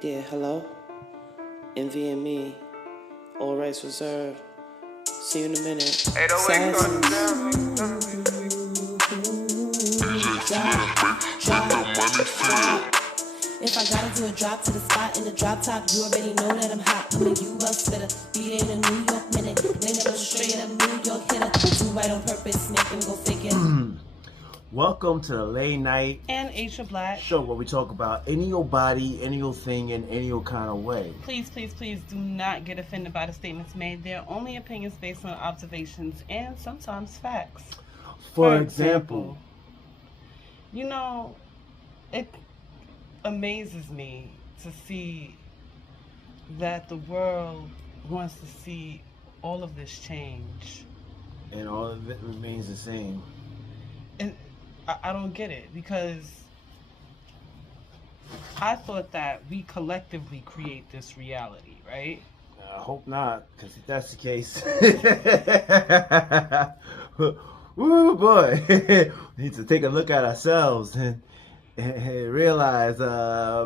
Yeah, hello? Envy and me. All rights reserved. See you in a minute. 808 Sassy. If I gotta do a drop to the spot in the drop top, you already know that I'm hot. I'm a U.S. spitter, beat it in a New York minute. They never straight up New York hitter. Do right on purpose, make them go figure. Welcome to the late night And Asia Black. show where we talk about any old body, any old thing, in any old kind of way. Please do not get offended by the statements made. They're only opinions based on observations and sometimes facts. For example, you know, it amazes me to see that the world wants to see all of this change. and all of it remains the same. And I don't get it, because I thought that we collectively create this reality, right? I hope not, because if that's the case, woo boy, we need to take a look at ourselves and realize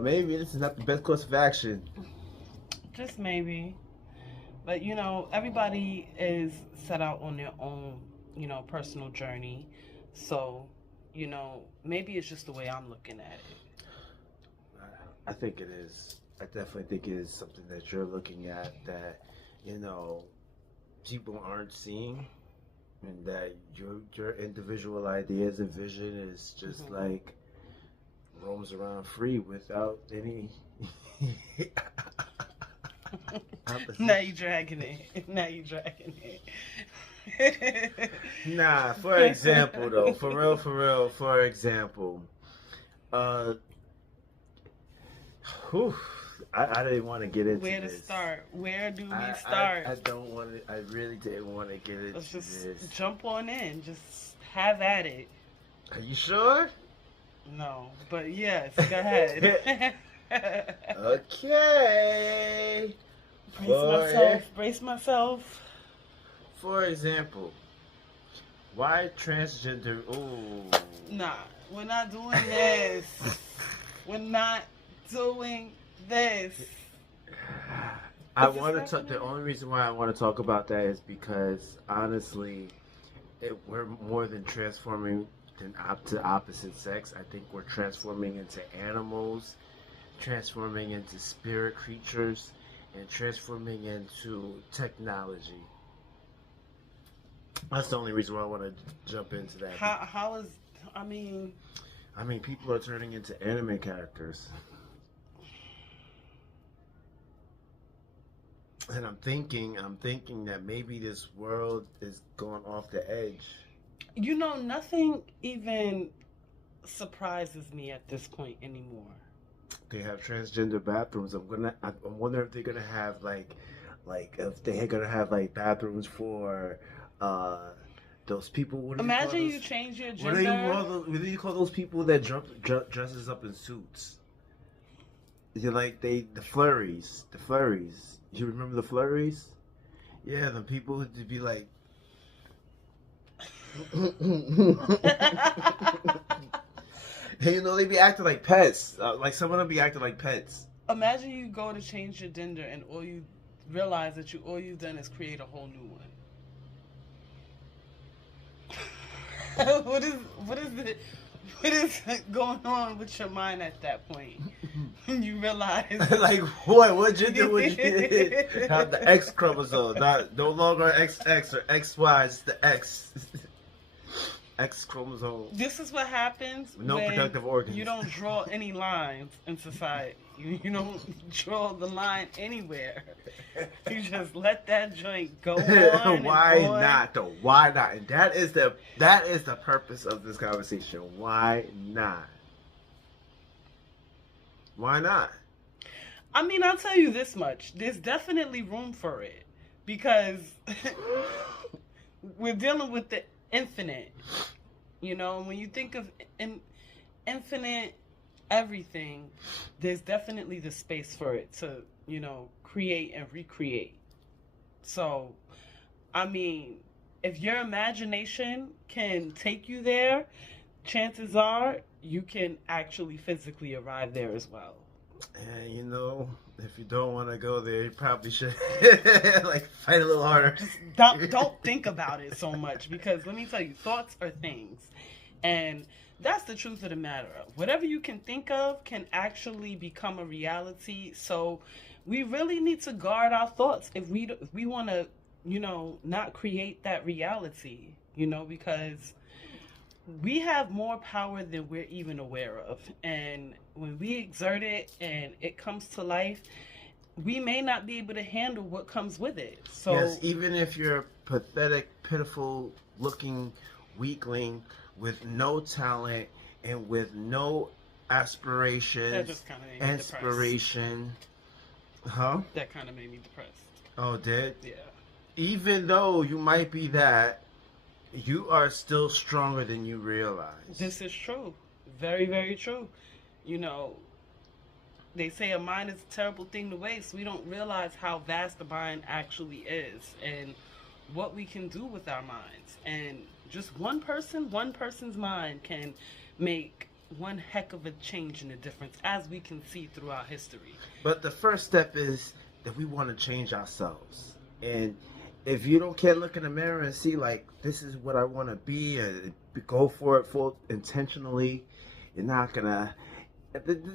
maybe this is not the best course of action. Just maybe. But, you know, everybody is set out on their own, personal journey. So, maybe it's just the way I'm looking at it. I think it is. I definitely think it is something that you're looking at that, people aren't seeing, and that your individual ideas and vision is just like roams around free without any opposition. Now you dragging it. Nah, for example though, for real, for example, whew, I didn't want to get into Where to this. start? Where do we start? I don't want to. I really didn't want to get into Let's just this. jump on in. Just have at it. Are you sure? No, but yes, go ahead. Okay. Brace myself. For example, why transgender? Ooh. Nah, we're not doing this. We're not doing this. I want to talk. The only reason why I want to talk about that is because honestly, we're more than transforming to opposite sex. I think we're transforming into animals, transforming into spirit creatures, and transforming into technology. That's the only reason why I want to jump into that. How is? I mean, people are turning into anime characters. And I'm thinking that maybe this world is going off the edge. Nothing even surprises me at this point anymore. They have transgender bathrooms. I'm wondering if they're gonna have like if they're gonna have like bathrooms for those people. What do Imagine you you change your what gender. do you call those people that dresses up in suits? You're like the flurries. You remember the flurries? Yeah, the people who'd be like. They be acting like pets. Like some of them be acting like pets. Imagine you go to change your gender and all you realize that all you've done is create a whole new one. What is going on with your mind at that point? When you realize Like what'd you do? Have the X chromosome, no longer XX or XY, it's the X. X chromosome. this is what happens No when productive organs. you don't draw any lines in society. You don't draw the line anywhere. You just let that joint go on. Why and on. not though? Why not? And that is the purpose of this conversation. Why not? Why not? I mean, I'll tell you this much. There's definitely room for it. Because we're dealing with the infinite. When you think of infinite everything, there's definitely the space for it to, create and recreate. So, I mean, if your imagination can take you there, chances are you can actually physically arrive there as well. And you know, if you don't want to go there, you probably should like fight a little harder. Just don't think about it so much, because let me tell you, thoughts are things, and that's the truth of the matter. Whatever you can think of can actually become a reality. So we really need to guard our thoughts if we want to, not create that reality, because we have more power than we're even aware of. And when we exert it and it comes to life, we may not be able to handle what comes with it. So yes, even if you're a pathetic, pitiful looking weakling with no talent and with no aspirations, that just kind of made me inspiration. Huh? depressed. That kind of made me depressed. Oh, did? Yeah. Even though you might be that, you are still stronger than you realize. This is true. Very, very true. They say a mind is a terrible thing to waste. We don't realize how vast the mind actually is and what we can do with our minds. And just one person's mind can make one heck of a change and a difference, as we can see throughout history. But the first step is that we want to change ourselves. And if you can't look in the mirror and see, like, this is what I want to be, and go for it full intentionally, you're not going to...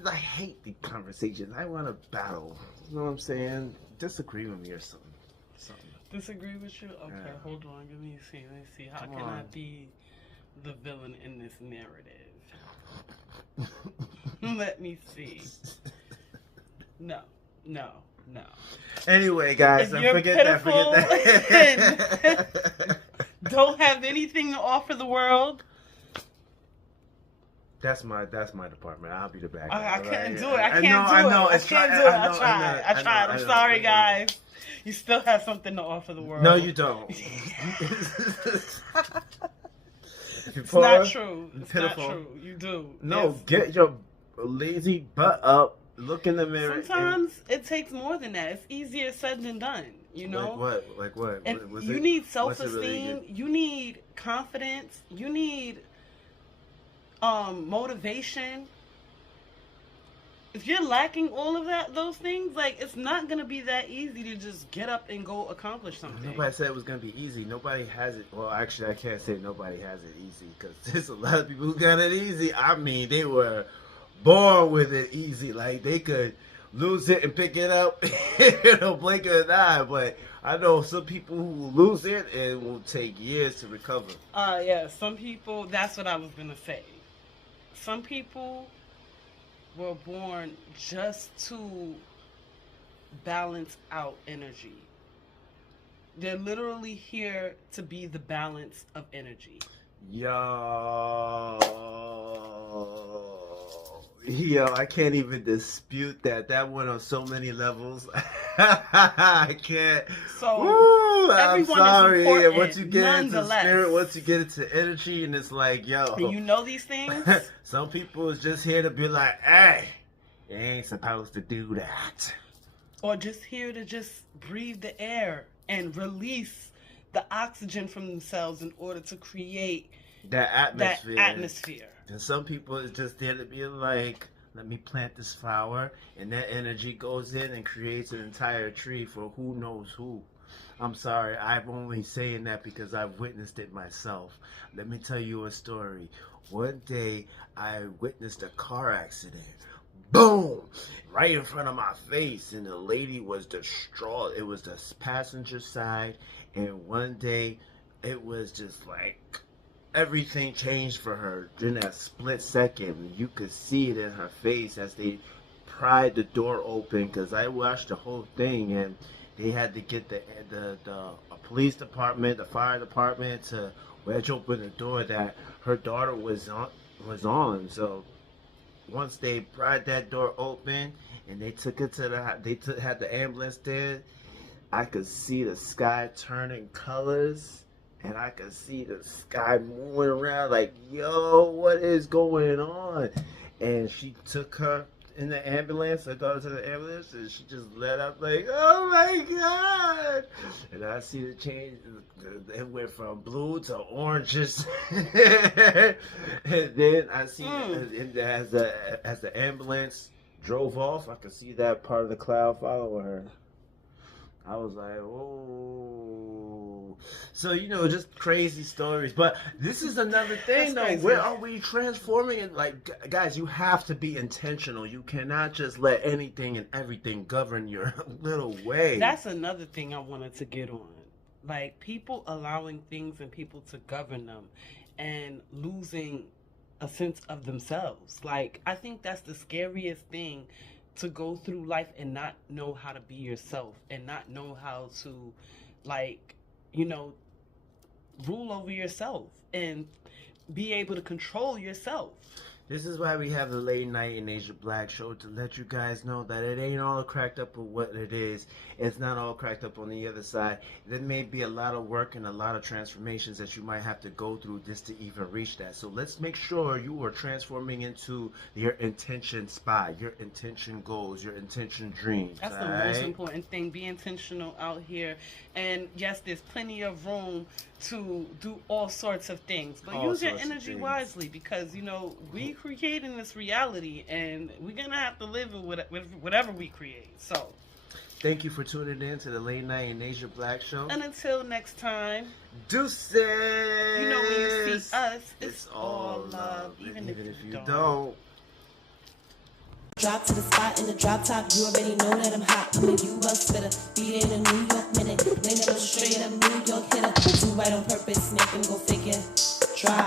I hate these conversations. I want to battle. You know what I'm saying? Disagree with me or something. Disagree with you? Okay, Yeah. Hold on. Let me see. How Come can I on. be the villain in this narrative? Let me see. No. Anyway, guys, If you're forget that. Don't have anything to offer the world. That's my department. I'll be the bad I guy. can't right? do it. I can't I do know. it. I It's can't try- do it. I know, I tried. I'm sorry, guys. You still have something to offer the world. No, you don't. It's not true. It's pitiful. not true. You do. No, It's- get your lazy butt up. Look in the mirror. and- Sometimes it takes more than that. It's easier said than done. Like what? And Was you it- need what's it really self-esteem. good? You need confidence. You need motivation. If you're lacking all of those things, like, it's not gonna be that easy to just get up and go accomplish something. Nobody said it was gonna be easy. Nobody has it. Well, actually, I can't say nobody has it easy, because there's a lot of people who got it easy. I mean, they were born with it easy. Like, they could lose it and pick it up in a blink of an eye. But I know some people who will lose it and it will take years to recover. Yeah, some people, that's what I was going to say. Some people were born just to balance out energy. They're literally here to be the balance of energy. Yo, I can't even dispute that. That went on so many levels. I can't. So, Woo, I'm everyone is sorry. important, Once you get into nonetheless. spirit, once you get into energy, and it's like, yo. And you know these things? Some people is just here to be like, hey, you ain't supposed to do that. Or just here to just breathe the air and release the oxygen from themselves in order to create That atmosphere. that atmosphere. And some people is just there to be like, let me plant this flower, and that energy goes in and creates an entire tree for who knows who. I'm sorry, I'm only saying that because I've witnessed it myself. Let me tell you a story. One day, I witnessed a car accident. Boom! Right in front of my face, and the lady was distraught. It was the passenger side, and one day, it was just like, everything changed for her in that split second. You could see it in her face as they pried the door open, because I watched the whole thing, and they had to get the police department, the fire department to wedge open the door that her daughter was on. So once they pried that door open and they took it to had the ambulance there, I could see the sky turning colors. And I could see the sky moving around like, yo, what is going on? And she took her in the ambulance. I got her to the ambulance, and she just let out like, oh my God. And I see the change. It went from blue to oranges. And then I see as the ambulance drove off, I could see that part of the cloud following her. I was like, oh. So, you know, just crazy stories. But this is another thing, though. Crazy. Where are we transforming it? Like, guys, you have to be intentional. You cannot just let anything and everything govern your little way. That's another thing I wanted to get on. Like, people allowing things and people to govern them and losing a sense of themselves. Like, I think that's the scariest thing, to go through life and not know how to be yourself and not know how to, like, you know, rule over yourself and be able to control yourself. This is why we have the Late Night in Asia Black show, to let you guys know that it ain't all cracked up with what it is. It's not all cracked up on the other side. There may be a lot of work and a lot of transformations that you might have to go through just to even reach that. So let's make sure you are transforming into your intention spot, your intention goals, your intention dreams. That's the most important thing. Be intentional out here. And yes, there's plenty of room to do all sorts of things, but All use your sorts of energy things. wisely, because, you know, we creating this reality and we're gonna have to live with whatever we create. So Thank you for tuning in to the Late Night in Asia Black show. and until next time, Deuces! you know, when you see us, it's all love, even if you don't. Drop to the spot in the drop top, you already know that I'm hot. I'm a U.S. spitter, beat it in a New York minute. Blame it on straight up New York hitter. Do right on purpose, make them go figure. Drop.